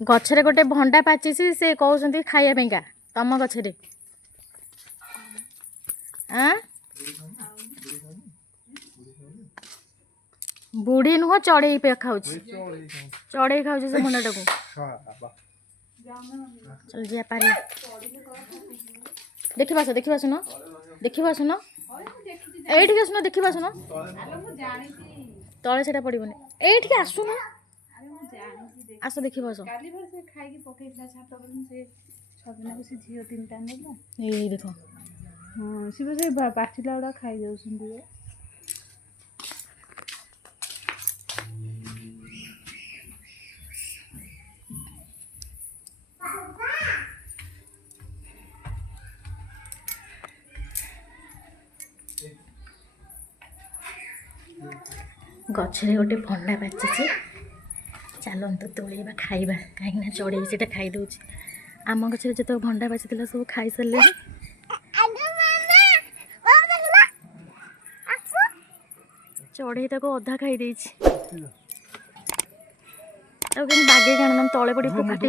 गछरे गोटे भंडा पाची से कहते खाया तम गछरे बुढ़ी नुह चढ़ई पे खाऊ चढ़ई खाऊ से मुंडा को चल जा पारी देखा देखा सुन देखा सुन एठी आसुन देखा सुन तले से पड़ोनी एठी आसुन आस देखा देख हाँ सी पाचिला गुड़ा खाई जाऊँ गछरे गोटे भंडा बाची चलतु तोड़ेबा खाइबा कहीं चढ़ई से खाई दूची आम गछरे जो भंडा बाची सब खाई सारे चढ़ई तक अधा खाई बागे कान तले पड़ी फाटी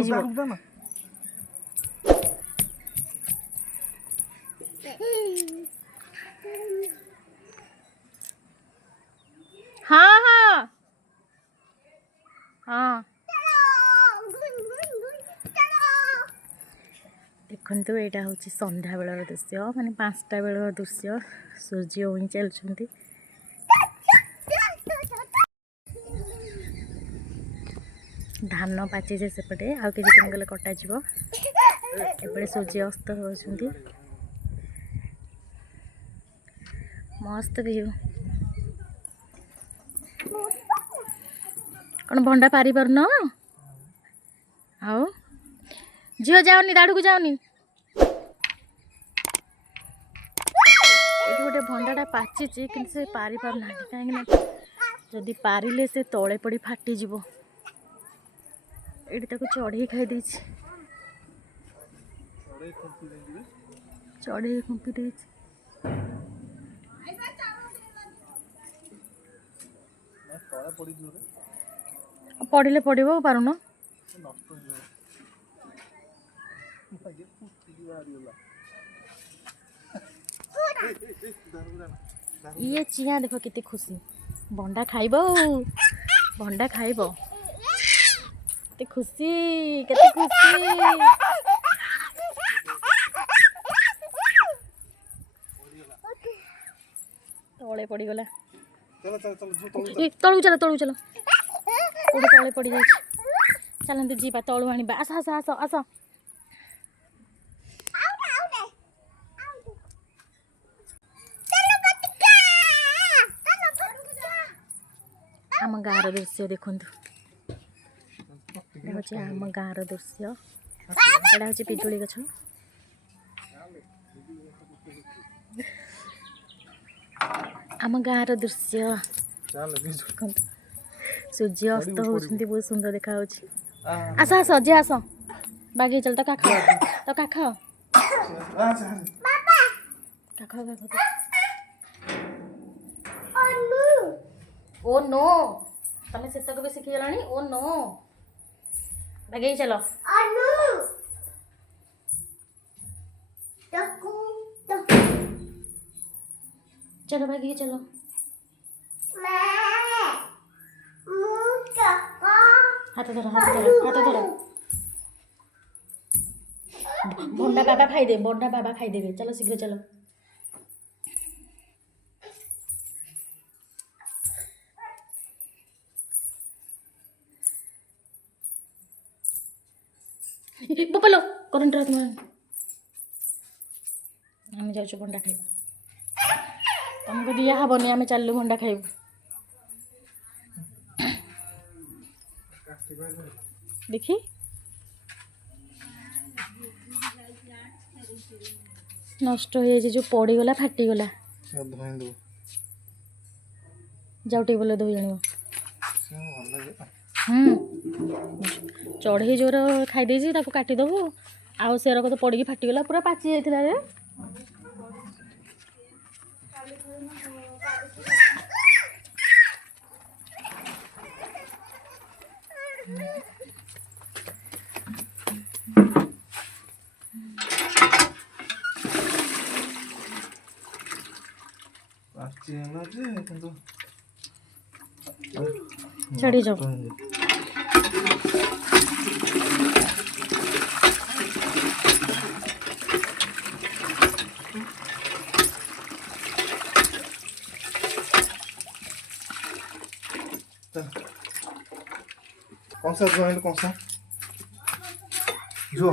हाँ हाँ हाँ देखु यहाँ हूँ संध्या बेलर दृश्य माने 5टा बेलर दृश्य सूर्य उई चलुँच धान पाची सेपटे आउ कि दिन गले कटा एपटे सूर्य अस्त होती मस्त व्यू कौन भंडा पारी पारन आओ झील जाओनी दाड़ू को जाओनी ये गोटे भंडाटा पाची कि से पारी पार ना कहीं जदि पारिले से तले पड़ी फाटी जीवो ये चढ़ई खाई चढ़ई खुंपी दे पड़े पड़ो पारुन ये चिया देख केते खुशी भंडा खाइब भंडा खाइब केते खुशी तले पड़गला तलू चल कोड़े तले पड़ जा चलते जीवा तलू आने आस आस आस आस आम गाँव दृश्य देखु आम गाँव दृश्य यहाँ हूँ पिजुली गछ आम गाँव दृश्य सूर्य अस्त होती बहुत सुंदर देखा आस आस जे आस बागे चल तो काख ओ नो तमें से भी शिखीगला ओ नो बागे चलो चलो भागी चलो हाथ धरो भंडा बाबा खाईदे बड़ा बाबा खाईदेवे चलो शीघ्र चलो बोलो करंट आम जाऊँ भंडा खाइब तुमको दिया हेनी आम चलू भंडा खाइब देखी नष्ट हो जाए जो पड़गला फाटीगला जाऊ टेबल धोई आण चढ़ई जोर खाई काटिदेबू आउ सेरक तो पड़ी फाटीगला पूरा पाची जाता रे चढ़ी जाओ। कौन सा ज्वाइंट कौन सा जो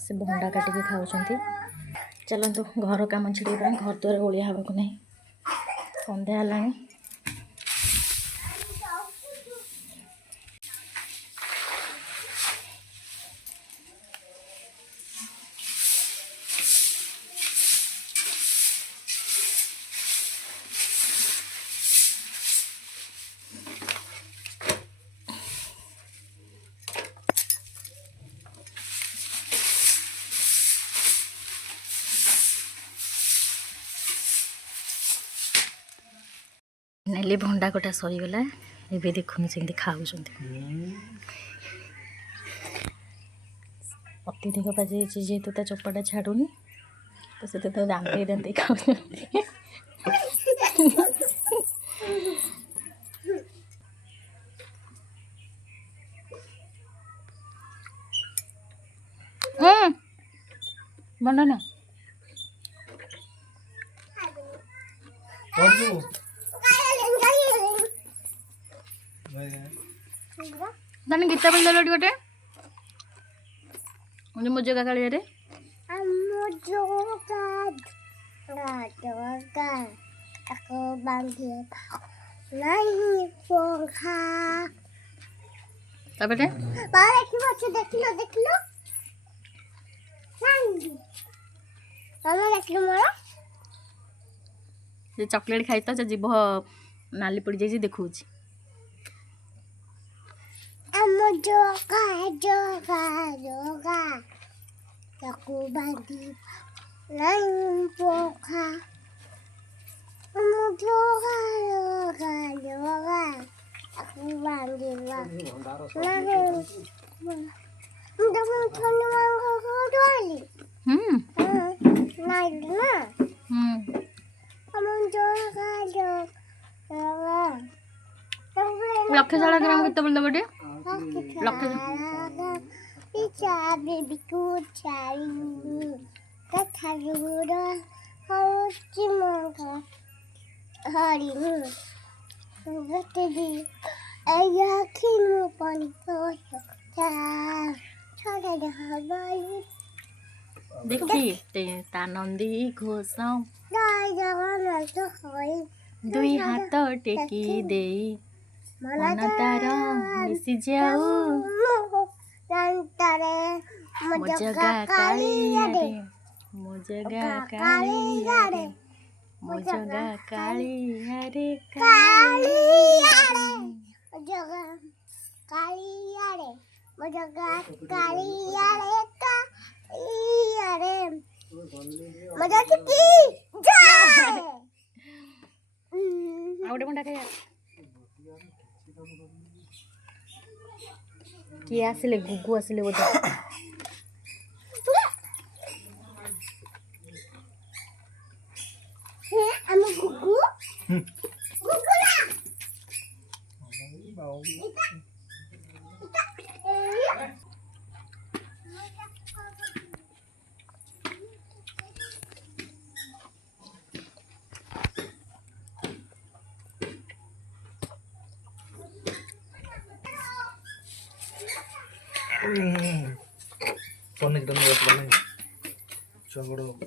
से भंडा काटिकी खाऊंट। चलतु घर कम छिड़ा घर द्वार ओलिया हवा को नहीं सन्ध्या है। नेली भंडा कटा सरीगला एवं देखुन से खाऊ अत्यधिक बाजी जेहेतु ता चोपाटा छाड़ूनी तो से तो दांते दांते खाऊ। बना ना दानी गीता बोल लो गोटे मुझे मो जगह काली रे चॉकलेट खाई तो जीभ नाली पड़ जाए देखुच जोगा जोगा जोगा चकू बांधी नहीं पोखा जोगा जोगा जोगा चकू बांधी नहीं तुम ठंड मांगो को डोली नहीं ना हम जोगा जोगा लक्ष्य साड़ा ग्राम कितना बोल दो लक्ष्य बेबी को चारी कथा जुड़ा हौची मंगा हरी बतदी आया किनु पानी तो चा छोड़ा दे हवाई देखी ता नंदी घोषाऊ दाई जवान तो होई दुई हाथ टेकी देई मन तार मिसी जाऊ मो जगा कालिया रे मो जगा कालिया रे मो जगा कालिया रे कालिया रे जगा कालिया रे मो जगा कालिया रे कालिया रे मजा की जाए आउटे भंडा खाया किए आसिले गुगु आसिले बोधे हम गुगु गुगु ना पनीर दम रस बनाए चगड़ो तो